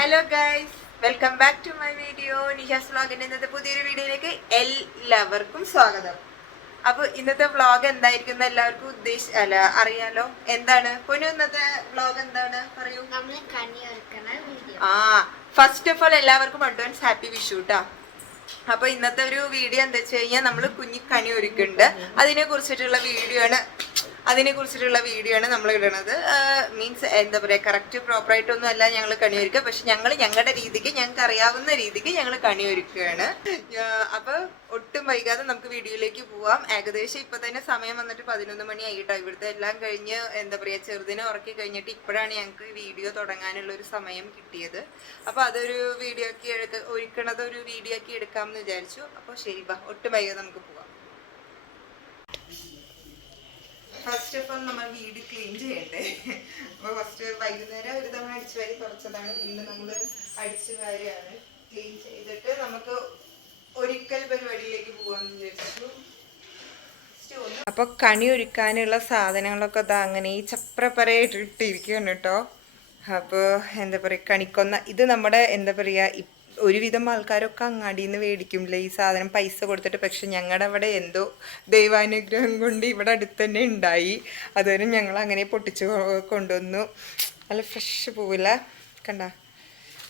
Hello guys welcome back to my video Nihas വ്ളോഗിന്റെ ഇന്നത്തെ പുതിയൊരു വീഡിയോയിലേക്ക് എല്ലാവർക്കും സ്വാഗതം. അപ്പൊ ഇന്നത്തെ വ്ളോഗ് എന്തായിരിക്കും എന്ന് എല്ലാവർക്കും ഉദ്ദേശ അല്ല അറിയാലോ. എന്താണ്? പൊന്നു ഇന്നത്തെ വ്ളോഗ് എന്താണ്? പറയൂ. ആ ഫസ്റ്റ് ഓഫ് ഓൾ എല്ലാവർക്കും അഡ്വാൻസ് ഹാപ്പി വിഷു കേട്ടോ അപ്പൊ ഇന്നത്തെ ഒരു വീഡിയോ എന്താ വെച്ച് കഴിഞ്ഞാൽ നമ്മൾ കുഞ്ഞി കണി ഒരുക്കുന്നുണ്ട്. അതിനെ കുറിച്ചിട്ടുള്ള വീഡിയോ ആണ് അതിനെ കുറിച്ചിട്ടുള്ള വീഡിയോ ആണ് നമ്മൾ ഇടുന്നത് മീൻസ് എന്താ പറയാ കറക്റ്റ് പ്രോപ്പർ ആയിട്ടൊന്നും അല്ല ഞങ്ങൾ കണിയൊരുക്കുക പക്ഷെ ഞങ്ങൾ ഞങ്ങളുടെ രീതിക്ക് ഞങ്ങൾക്ക് അറിയാവുന്ന രീതിക്ക് ഞങ്ങൾ കണിയൊരുക്കുകയാണ് അപ്പോൾ അപ്പൊ ഒട്ടും വൈകാതെ നമുക്ക് വീഡിയോയിലേക്ക് പോവാം. ഏകദേശം ഇപ്പൊ തന്നെ സമയം വന്നിട്ട് പതിനൊന്ന് മണി ആയിട്ടോ. ഇവിടുത്തെ എല്ലാം കഴിഞ്ഞ് എന്താ പറയാ ചെറുതിനെ ഉറക്കി കഴിഞ്ഞിട്ട് ഇപ്പോഴാണ് ഞങ്ങൾക്ക് വീഡിയോ തുടങ്ങാനുള്ള ഒരു സമയം കിട്ടിയത്. അപ്പൊ അതൊരു വീഡിയോ ആക്കി എടുക്ക ഒരുക്കണത് ഒരു വീഡിയോ ആക്കി എടുക്കാമെന്ന് വിചാരിച്ചു. അപ്പോൾ ശരി ബാ. ഒട്ടും വൈകാതെ നമുക്ക് പോവാം. ഫസ്റ്റ് ഓഫ് ഓൾ നമ്മൾ വീട് ക്ലീൻ ചെയ്യണ്ടേ? അപ്പോൾ ഫസ്റ്റ് വൈകുന്നേരം ഒരു തവണ അടിച്ചു വാരി കുറച്ചതാണ് വീണ്ടും നമ്മൾ അടിച്ചു വാരിയാണ് ക്ലീൻ ചെയ്തിട്ട് നമുക്ക് ഒരിക്കൽ പരിപാടിയിലേക്ക് പോകാമെന്ന് വിചാരിച്ചു. അപ്പൊ കണി ഒരുക്കാനുള്ള സാധനങ്ങളൊക്കെ ദാ അങ്ങനെ ഈ ചപ്രപ്പറയായിട്ട് ഇട്ടിരിക്കുകയാണ് കേട്ടോ. അപ്പോൾ എന്താ പറയുക കണിക്കൊന്ന ഇത് നമ്മുടെ എന്താ പറയുക ഒരുവിധം ആൾക്കാരൊക്കെ അങ്ങാടിയിൽ നിന്ന് മേടിക്കുമല്ലേ ഈ സാധനം പൈസ കൊടുത്തിട്ട് പക്ഷെ ഞങ്ങളുടെ അവിടെ എന്തോ ദൈവാനുഗ്രഹം കൊണ്ട് ഇവിടെ അടുത്ത് തന്നെ ഉണ്ടായി. അതുവരെ ഞങ്ങൾ അങ്ങനെ പൊട്ടിച്ച് കൊണ്ടുവന്നു. നല്ല ഫ്രഷ് പൂവില്ല കണ്ട?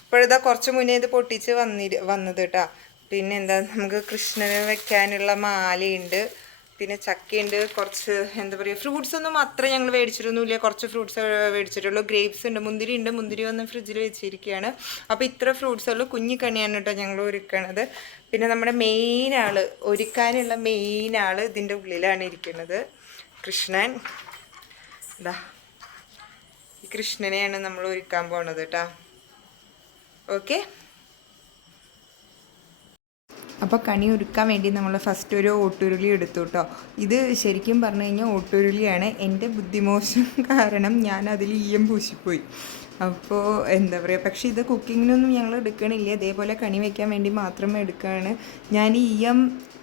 ഇപ്പോഴിതാ കുറച്ച് മുന്നേ ഇത് പൊട്ടിച്ച് വന്നി വന്നത് കേട്ടോ പിന്നെ എന്താ നമുക്ക് കൃഷ്ണന് വെക്കാനുള്ള മാലയുണ്ട്. പിന്നെ ചക്കയുണ്ട് കുറച്ച് എന്താ പറയുക ഫ്രൂട്ട്സ് ഒന്നും അത്ര ഞങ്ങൾ മേടിച്ചിട്ടൊന്നുമില്ല. കുറച്ച് ഫ്രൂട്ട്സ് മേടിച്ചിട്ടുള്ളൂ. ഗ്രേപ്സ് ഉണ്ട് മുന്തിരി ഉണ്ട്. മുന്തിരി വന്ന് ഫ്രിഡ്ജിൽ വെച്ചിരിക്കുകയാണ് അപ്പോൾ ഇത്ര ഫ്രൂട്ട്സ് ഉള്ളൂ. കുഞ്ഞി കണിയാണ് കേട്ടോ ഞങ്ങൾ ഒരുക്കണത്. പിന്നെ നമ്മുടെ മെയിൻ ആൾ ഒരുക്കാനുള്ള മെയിൻ ആൾ ഇതിന്റെ ഉള്ളിലാണ് ഇരിക്കുന്നത്. കൃഷ്ണൻ. ഇതാ ഈ കൃഷ്ണനെയാണ് നമ്മൾ ഒരുക്കാൻ പോണത് കേട്ടോ. ഓക്കെ അപ്പോൾ കണി ഒരുക്കാൻ വേണ്ടി നമ്മൾ ഫസ്റ്റ് ഒരു ഓട്ടുരുളി എടുത്തു കേട്ടോ ഇത് ശരിക്കും പറഞ്ഞു കഴിഞ്ഞാൽ ഓട്ടുരുളിയാണ്. എന്റെ ബുദ്ധിമോശം കാരണം ഞാൻ അതിൽ ഈയം പൂശിപ്പോയി. അപ്പോൾ എന്താ പറയുക പക്ഷേ ഇത് കുക്കിങ്ങിനൊന്നും ഞങ്ങൾ എടുക്കണില്ല. ഇതേപോലെ കണി വയ്ക്കാൻ വേണ്ടി മാത്രമേ എടുക്കുകയാണ് ഞാൻ ഈ എം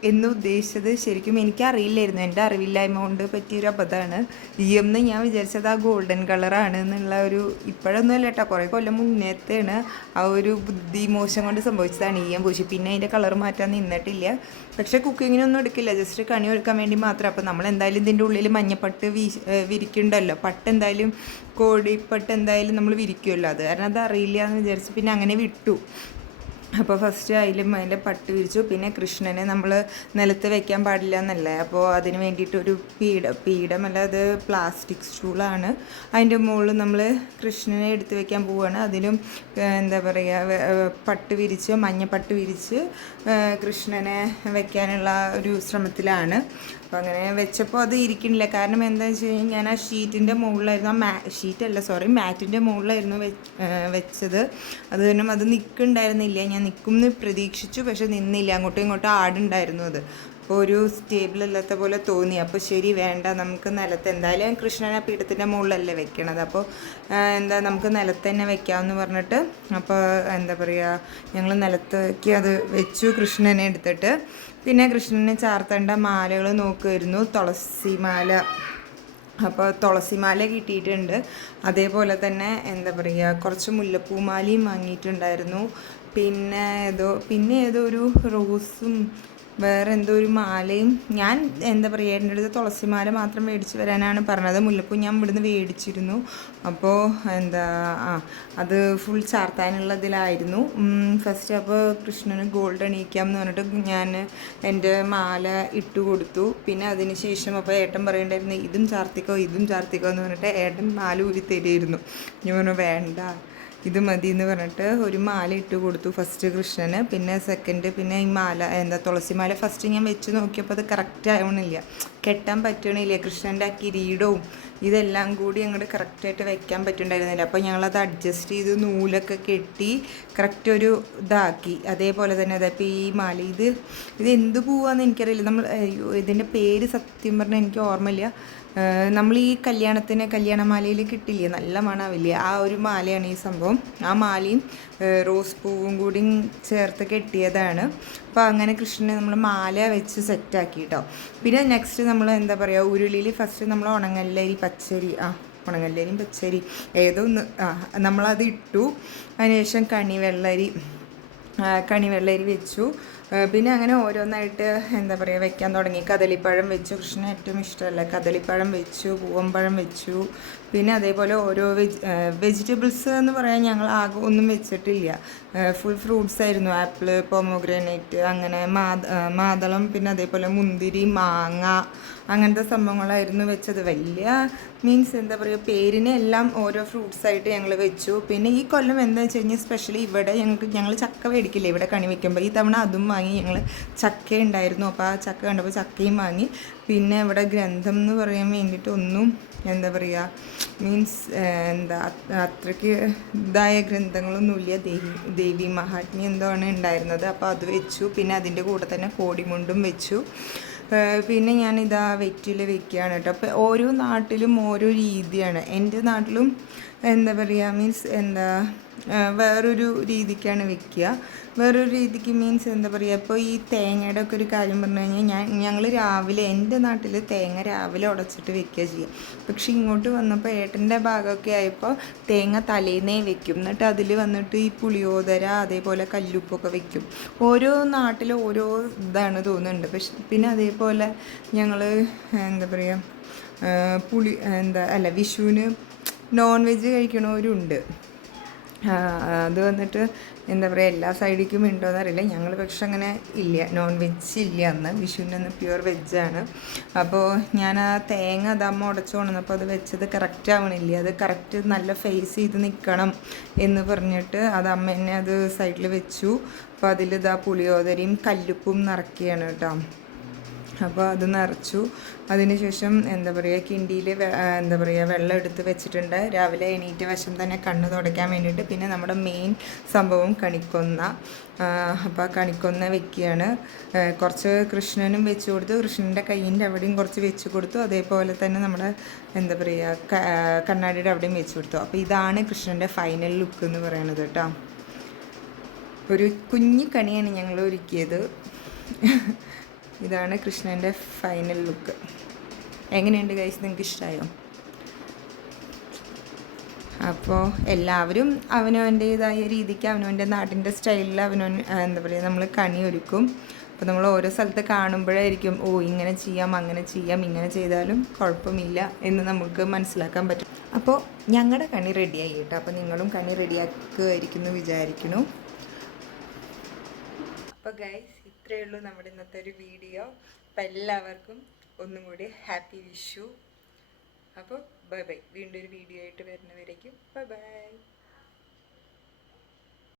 എന്ന് ഉദ്ദേശിച്ചത് ശരിക്കും എനിക്കറിയില്ലായിരുന്നു. എന്റെ അറിവില്ലായ്മ കൊണ്ട് പറ്റിയൊരു അബദ്ധമാണ്. ഈയം എന്ന് ഞാൻ വിചാരിച്ചത് ആ ഗോൾഡൻ കളറാണ് എന്നുള്ള ഒരു ഇപ്പോഴൊന്നും അല്ല കേട്ടോ. കുറേ കൊല്ലം മുന്നേത്തെയാണ് ആ ഒരു ബുദ്ധി മോശം കൊണ്ട് സംഭവിച്ചതാണ് ഈയം പൂശി. പിന്നെ അതിന്റെ കളർ മാറ്റാൻ നിന്നിട്ടില്ല. പക്ഷേ കുക്കിങ്ങിനൊന്നും എടുക്കില്ല. ജസ്റ്റ് കണി ഒരുക്കാൻ വേണ്ടി മാത്രം. അപ്പോൾ നമ്മൾ എന്തായാലും ഇതിന്റെ ഉള്ളിൽ മഞ്ഞപ്പട്ട് വീ വിരിക്കുന്നുണ്ടല്ലോ. പട്ട് എന്തായാലും കോടിപ്പട്ട് എന്തായാലും നമ്മൾ വിരിക്കുമല്ലോ അത് കാരണം അത് അറിയില്ല എന്ന് വിചാരിച്ച് പിന്നെ അങ്ങനെ വിട്ടു. അപ്പോൾ ഫസ്റ്റ് അതിലും അതിന്റെ പട്ട് വിരിച്ചു. പിന്നെ കൃഷ്ണനെ നമ്മൾ നിലത്ത് വെക്കാൻ പാടില്ല എന്നല്ലേ അപ്പോൾ അതിന് വേണ്ടിയിട്ട് ഒരു പീഠ പീഠമല്ല അത് പ്ലാസ്റ്റിക് സ്റ്റൂളാണ് അതിന്റെ മുകളിൽ നമ്മൾ കൃഷ്ണനെ എടുത്ത് വെക്കാൻ പോവുകയാണ് അതിലും എന്താ പറയുക പട്ട് വിരിച്ച് മഞ്ഞപ്പട്ട് വിരിച്ച് കൃഷ്ണനെ വെക്കാനുള്ള ഒരു ശ്രമത്തിലാണ്. അപ്പോൾ അങ്ങനെ വെച്ചപ്പോൾ അത് ഇരിക്കണില്ല കാരണം എന്താണെന്ന് വെച്ച് കഴിഞ്ഞാൽ ഞാൻ ആ ഷീറ്റിന്റെ മുകളിലായിരുന്നു ആ മാ ഷീറ്റല്ല സോറി മാറ്റിന്റെ മുകളിലായിരുന്നു വെച്ചത്. അത് കാരണം അത് നിൽക്കുന്നുണ്ടായിരുന്നില്ല ഞാൻ നിൽക്കും എന്ന് പ്രതീക്ഷിച്ചു. പക്ഷെ നിന്നില്ല. അങ്ങോട്ടും ഇങ്ങോട്ടും ആടുണ്ടായിരുന്നു അത്. അപ്പോൾ ഒരു സ്റ്റേബിൾ അല്ലാത്ത പോലെ തോന്നി. അപ്പോൾ ശരി വേണ്ട. നമുക്ക് നിലത്ത് എന്തായാലും കൃഷ്ണനെ പീഠത്തിന്റെ മുകളിലല്ലേ വെക്കണത്. അപ്പോൾ എന്താ നമുക്ക് നിലത്ത് തന്നെ വെക്കാമെന്ന് പറഞ്ഞിട്ട് അപ്പോൾ എന്താ പറയുക ഞങ്ങൾ നിലത്തേക്ക് അത് വെച്ചു കൃഷ്ണനെ എടുത്തിട്ട്. പിന്നെ കൃഷ്ണനെ ചാർത്തേണ്ട മാലകൾ നോക്കുമായിരുന്നു തുളസി മാല അപ്പോൾ തുളസിമാല കിട്ടിയിട്ടുണ്ട്. അതേപോലെ തന്നെ എന്താ പറയുക കുറച്ച് മുല്ലപ്പൂമാലയും വാങ്ങിയിട്ടുണ്ടായിരുന്നു. പിന്നെ ഏതോ പിന്നെ ഏതോ ഒരു റോസും വേറെ എന്തോ ഒരു മാലയും. ഞാൻ എന്താ പറയുക എന്റെ അടുത്ത് തുളസിമാല മാത്രം മേടിച്ച് വരാനാണ് പറഞ്ഞത്. മുല്ലപ്പൂ ഞാൻ ഇവിടുന്ന് മേടിച്ചിരുന്നു. അപ്പോൾ എന്താ ആ അത് ഫുൾ ചാർത്താനുള്ളതിലായിരുന്നു. ഫസ്റ്റ് അപ്പോൾ കൃഷ്ണന് ഗോൾഡ് അണിയിക്കാം എന്ന് പറഞ്ഞിട്ട് ഞാൻ എന്റെ മാല ഇട്ട് കൊടുത്തു. പിന്നെ അതിന് ശേഷം അപ്പോൾ ഏട്ടൻ പറയണ്ടായിരുന്നു ഇതും ചാർത്തിക്കോ ഇതും ചാർത്തിക്കോ എന്ന് പറഞ്ഞിട്ട് ഏട്ടൻ മാല ഊരി തരുമായിരുന്നു ഞാൻ പറഞ്ഞു വേണ്ട. ഇത് മതി എന്ന് പറഞ്ഞിട്ട് ഒരു മാല ഇട്ട് കൊടുത്തു ഫസ്റ്റ് കൃഷ്ണന്. പിന്നെ സെക്കൻഡ് പിന്നെ ഈ മാല എന്താ തുളസി മാല ഫസ്റ്റ് ഞാൻ വെച്ച് നോക്കിയപ്പോൾ അത് കറക്റ്റ് ആവണില്ല. കെട്ടാൻ പറ്റണില്ല. കൃഷ്ണന്റെ ആ കിരീടവും ഇതെല്ലാം കൂടി അങ്ങോട്ട് കറക്റ്റായിട്ട് വെക്കാൻ പറ്റുന്നുണ്ടായിരുന്നില്ല അപ്പോൾ ഞങ്ങളത് അഡ്ജസ്റ്റ് ചെയ്ത് നൂലൊക്കെ കെട്ടി കറക്റ്റ് ഒരു ഇതാക്കി. അതേപോലെ തന്നെ അതെ ഇപ്പോൾ ഈ മാല. ഇത് ഇത് എന്ത് പൂവാന്ന് എനിക്കറിയില്ല. നമ്മൾ ഇതിന്റെ പേര് സത്യം പറഞ്ഞാൽ എനിക്ക് ഓർമ്മയില്ല. നമ്മൾ ഈ കല്യാണത്തിന് കല്യാണമാലയിൽ കിട്ടില്ലേ? നല്ല മണാവില്ലേ? ആ ഒരു മാലയാണ് ഈ സംഭവം. ആ മാലയും റോസ് പൂവും കൂടി ചേർത്ത് കെട്ടിയതാണ്. അപ്പോൾ അങ്ങനെ കൃഷ്ണനെ നമ്മൾ മാല വെച്ച് സെറ്റാക്കി കേട്ടോ പിന്നെ നെക്സ്റ്റ് നമ്മൾ എന്താ പറയുക ഉരുളിയിൽ ഫസ്റ്റ് നമ്മൾ ഉണങ്ങല്ലരി പച്ചരി ആ ഉണങ്ങല്ലരിയും പച്ചരി ഏതോ ഒന്ന് ആ നമ്മളത് ഇട്ടു. അതിനുശേഷം കണിവെള്ളരി കണിവെള്ളരി വെച്ചു. പിന്നെ അങ്ങനെ ഓരോന്നായിട്ട് എന്താ പറയുക വെക്കാൻ തുടങ്ങി. കദളിപ്പഴം വെച്ചു കൃഷ്ണന് ഏറ്റവും ഇഷ്ടമല്ല? കദളിപ്പഴം വെച്ചു പൂവമ്പഴം വെച്ചു. പിന്നെ അതേപോലെ ഓരോ വെജ് വെജിറ്റബിൾസ് എന്ന് പറയാൻ ഞങ്ങൾ ആകെ ഒന്നും വെച്ചിട്ടില്ല. ഫുൾ ഫ്രൂട്ട്സ് ആയിരുന്നു. ആപ്പിൾ പൊമോഗ്രാനൈറ്റ് അങ്ങനെ മാത മാതളം പിന്നെ അതേപോലെ മുന്തിരി മാങ്ങ അങ്ങനത്തെ സംഭവങ്ങളായിരുന്നു വെച്ചത്. വലിയ മീൻസ് എന്താ പറയുക പേരിനെ എല്ലാം ഓരോ ഫ്രൂട്ട്സ് ആയിട്ട് ഞങ്ങൾ വെച്ചു. പിന്നെ ഈ കൊല്ലം എന്താ വെച്ച് കഴിഞ്ഞാൽ സ്പെഷ്യലി ഇവിടെ ഞങ്ങൾക്ക് ഞങ്ങൾ ചക്ക മേടിക്കില്ലേ ഇവിടെ കണി വെക്കുമ്പോൾ ഈ തവണ അതും വാങ്ങി. ഞങ്ങൾ ചക്ക ഉണ്ടായിരുന്നു അപ്പോൾ ആ ചക്ക കണ്ടപ്പോൾ ചക്കയും വാങ്ങി. പിന്നെ ഇവിടെ ഗ്രന്ഥം എന്ന് പറയാൻ വേണ്ടിയിട്ട് ഒന്നും എന്താ പറയുക മീൻസ് എന്താ അത് അത്രയ്ക്ക് ഇതായ ഗ്രന്ഥങ്ങളൊന്നുമില്ല ദേവി ദേവി മഹാത്മ്യം എന്തോ ആണ് ഉണ്ടായിരുന്നത്. അപ്പോൾ അത് വെച്ചു. പിന്നെ അതിന്റെ കൂടെ തന്നെ കോടിമുണ്ടും വെച്ചു. പിന്നെ ഞാനിതാ വെറ്റിൽ വെക്കുകയാണ് കേട്ടോ. അപ്പോൾ ഓരോ നാട്ടിലും ഓരോ രീതിയാണ്. എന്റെ നാട്ടിലും എന്താ പറയുക മീൻസ് എന്താ വേറൊരു രീതിക്കാണ് വെക്കുക. വേറൊരു രീതിക്ക് മീൻസ് എന്താ പറയുക ഇപ്പോൾ ഈ തേങ്ങയുടെ ഒക്കെ ഒരു കാര്യം പറഞ്ഞു കഴിഞ്ഞാൽ ഞാൻ ഞങ്ങൾ രാവിലെ എന്റെ നാട്ടിൽ തേങ്ങ രാവിലെ ഉടച്ചിട്ട് വെക്കുക ചെയ്യുക പക്ഷെ ഇങ്ങോട്ട് വന്നപ്പോൾ ഏട്ടന്റെ ഭാഗമൊക്കെ ആയപ്പോൾ തേങ്ങ തലേന്നേ വെക്കും. എന്നിട്ട് അതിൽ വന്നിട്ട് ഈ പുളിയോദര അതേപോലെ കല്ലുപ്പൊക്കെ വെക്കും. ഓരോ നാട്ടിൽ ഓരോ ഇതാണ് തോന്നുന്നുണ്ട്. പക്ഷെ പിന്നെ അതേപോലെ ഞങ്ങൾ എന്താ പറയുക പുളി എന്താ അല്ല വിഷുവിന് നോൺ വെജ് കഴിക്കണവരുണ്ട്. അത് വന്നിട്ട് എന്താ പറയുക എല്ലാ സൈഡിലേക്കും ഉണ്ടോയെന്ന് അറിയില്ല ഞങ്ങൾ പക്ഷെ അങ്ങനെ ഇല്ല. നോൺ വെജ് ഇല്ല അന്ന്. വിഷുവിന് അന്ന് പ്യുവർ വെജാണ് അപ്പോൾ ഞാൻ ആ തേങ്ങ ദമ്മ ഉടച്ചു കൊണ്ടുവന്നപ്പോൾ അത് വെച്ചത് കറക്റ്റ് ആവണില്ല. അത് കറക്റ്റ് നല്ല ഫേസ് ചെയ്ത് നിൽക്കണം എന്ന് പറഞ്ഞിട്ട് അത് അമ്മ എന്നെ അത് സൈഡിൽ വെച്ചു. അപ്പോൾ അതിൽ ഇതാ പുളിയോദരയും കല്ലുപ്പും നിറക്കുകയാണ് കേട്ടോ. അപ്പോൾ അത് നിറച്ചു. അതിനുശേഷം എന്താ പറയുക കിണ്ടിയിൽ എന്താ പറയുക വെള്ളം എടുത്ത് വെച്ചിട്ടുണ്ട്. രാവിലെ എണീറ്റ് വശം തന്നെ കണ്ണ് തുടയ്ക്കാൻ വേണ്ടിയിട്ട് പിന്നെ നമ്മുടെ മെയിൻ സംഭവം കണിക്കൊന്ന. അപ്പോൾ കണിക്കൊന്ന വെക്കുകയാണ്. കുറച്ച് കൃഷ്ണനും വെച്ച് കൊടുത്തു. കൃഷ്ണന്റെ കയ്യിന്റെ അവിടെയും കുറച്ച് വെച്ച് കൊടുത്തു. അതേപോലെ തന്നെ നമ്മുടെ എന്താ പറയുക കണ്ണാടിയുടെ അവിടെയും വെച്ച് കൊടുത്തു. അപ്പോൾ ഇതാണ് കൃഷ്ണന്റെ ഫൈനൽ ലുക്ക് എന്ന് പറയുന്നത് കേട്ടോ. ഒരു കുഞ്ഞു കണിയാണ് ഞങ്ങൾ ഒരുക്കിയത്. ഇതാണ് കൃഷ്ണന്റെ ഫൈനൽ ലുക്ക് എങ്ങനെയുണ്ട് ഗൈസ് നിങ്ങൾക്ക് ഇഷ്ടമായോ അപ്പോൾ എല്ലാവരും അവനവന്റേതായ രീതിക്ക് അവനവന്റെ നാടിന്റെ സ്റ്റൈലിൽ അവനവൻ എന്താ പറയുക നമ്മൾ കണി ഒരുക്കും. അപ്പോൾ നമ്മൾ ഓരോ സ്ഥലത്ത് കാണുമ്പോഴായിരിക്കും ഓ ഇങ്ങനെ ചെയ്യാം അങ്ങനെ ചെയ്യാം ഇങ്ങനെ ചെയ്താലും കുഴപ്പമില്ല എന്ന് നമുക്ക് മനസ്സിലാക്കാൻ പറ്റും. അപ്പോൾ ഞങ്ങളുടെ കണി റെഡിയായി കേട്ടോ. അപ്പോൾ നിങ്ങളും കണി റെഡിയാക്കുമായിരിക്കുന്നു വിചാരിക്കുന്നു. അപ്പോൾ ഗൈസ് ഇത്രയേ ഉള്ളൂ നമ്മുടെ ഇന്നത്തെ ഒരു വീഡിയോ അപ്പോൾ എല്ലാവർക്കും ഒന്നും കൂടി ഹാപ്പി വിഷു. അപ്പോൾ ബൈ ബൈ വീണ്ടും ഒരു വീഡിയോ ആയിട്ട് വരുന്നവരേക്കും ബൈ ബൈ